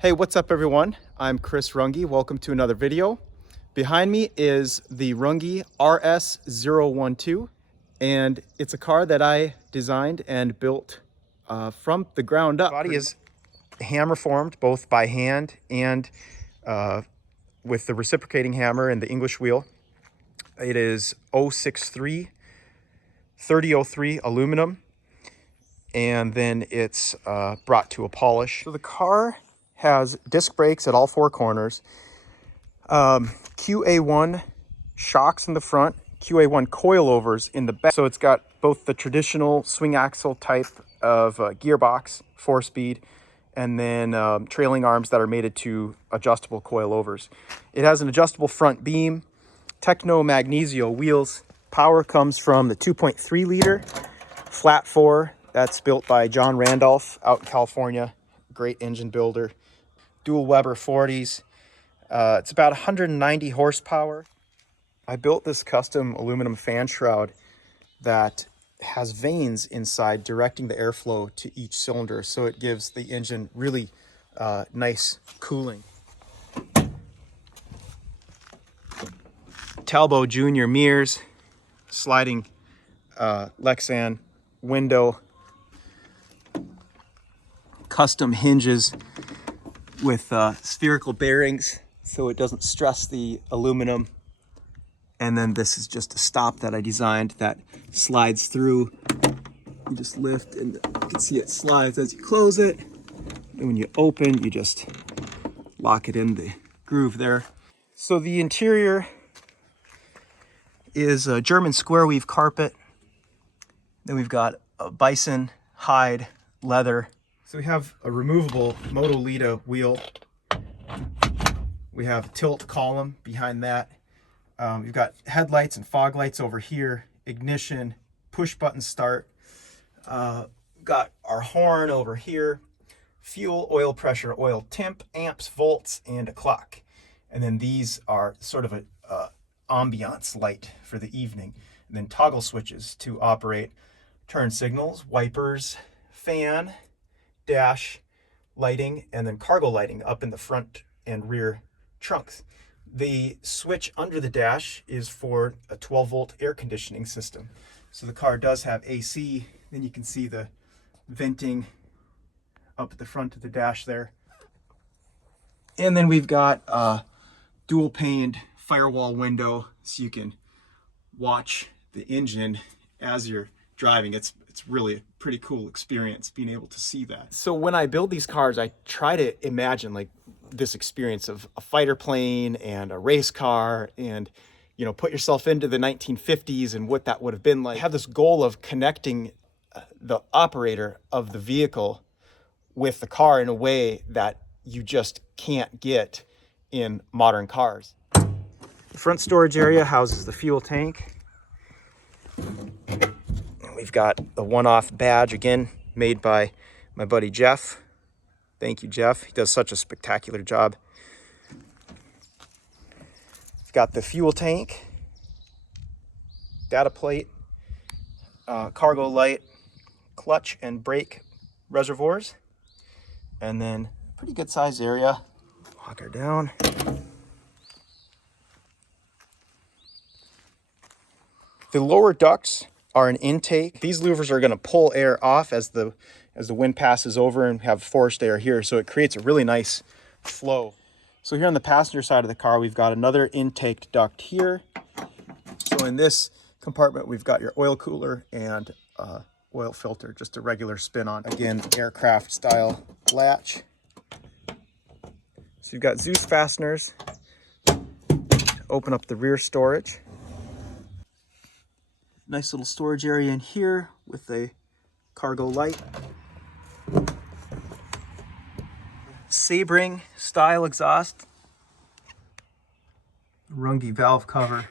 Hey, what's up everyone? I'm Chris RÜNGE. Welcome to another video. Behind me is the RÜNGE RS012, and it's a car that I designed and built from the ground up. The body is hammer formed both by hand and with the reciprocating hammer and the English wheel. It is 063 3003 aluminum, and then it's brought to a polish. So the car has disc brakes at all four corners, QA1 shocks in the front, QA1 coilovers in the back. So it's got both the traditional swing axle type of gearbox, 4-speed, and then trailing arms that are mated to adjustable coilovers. It has an adjustable front beam, Tecnomagnesio wheels. Power comes from the 2.3 liter flat 4 that's built by John Randolph out in California. Great engine builder. Dual Weber 40s. It's about 190 horsepower. I built this custom aluminum fan shroud that has vanes inside directing the airflow to each cylinder, so it gives the engine really nice cooling. Talbot Junior mirrors, sliding Lexan window, custom hinges with spherical bearings so it doesn't stress the aluminum. And then this is just a stop that I designed that slides through. You just lift and you can see it slides as you close it. And when you open, you just lock it in the groove there. So the interior is a German square weave carpet. Then we've got a bison hide leather. So we have a removable Motolita wheel. We have a tilt column behind that. We've got headlights and fog lights over here, ignition, push button start. Got our horn over here, fuel, oil pressure, oil temp, amps, volts, and a clock. And then these are sort of a ambiance light for the evening. And then toggle switches to operate turn signals, wipers, fan, dash lighting, and then cargo lighting up in the front and rear trunks. The switch under the dash is for a 12-volt air conditioning system. So the car does have AC. Then you can see the venting up at the front of the dash there. And then we've got a dual paned firewall window so you can watch the engine as you're driving. It's really a pretty cool experience being able to see that. So when I build these cars, I try to imagine like this experience of a fighter plane and a race car, and put yourself into the 1950s and what that would have been like. I have this goal of connecting the operator of the vehicle with the car in a way that you just can't get in modern cars. The front storage area houses the fuel tank. We've got the one-off badge, again, made by my buddy Jeff. Thank you, Jeff. He does such a spectacular job. We've got the fuel tank, data plate, cargo light, clutch and brake reservoirs, and then pretty good sized area. Lock her down. The lower ducts are an intake. These louvers are going to pull air off as the wind passes over and have forced air here, so it creates a really nice flow. So here on the passenger side of the car, we've got another intake duct here. So in this compartment, we've got your oil cooler and oil filter, just a regular spin-on. Again, aircraft style latch. So you've got Zeus fasteners to open up the rear storage. Nice little storage area in here with a cargo light. Sebring style exhaust. RÜNGE valve cover.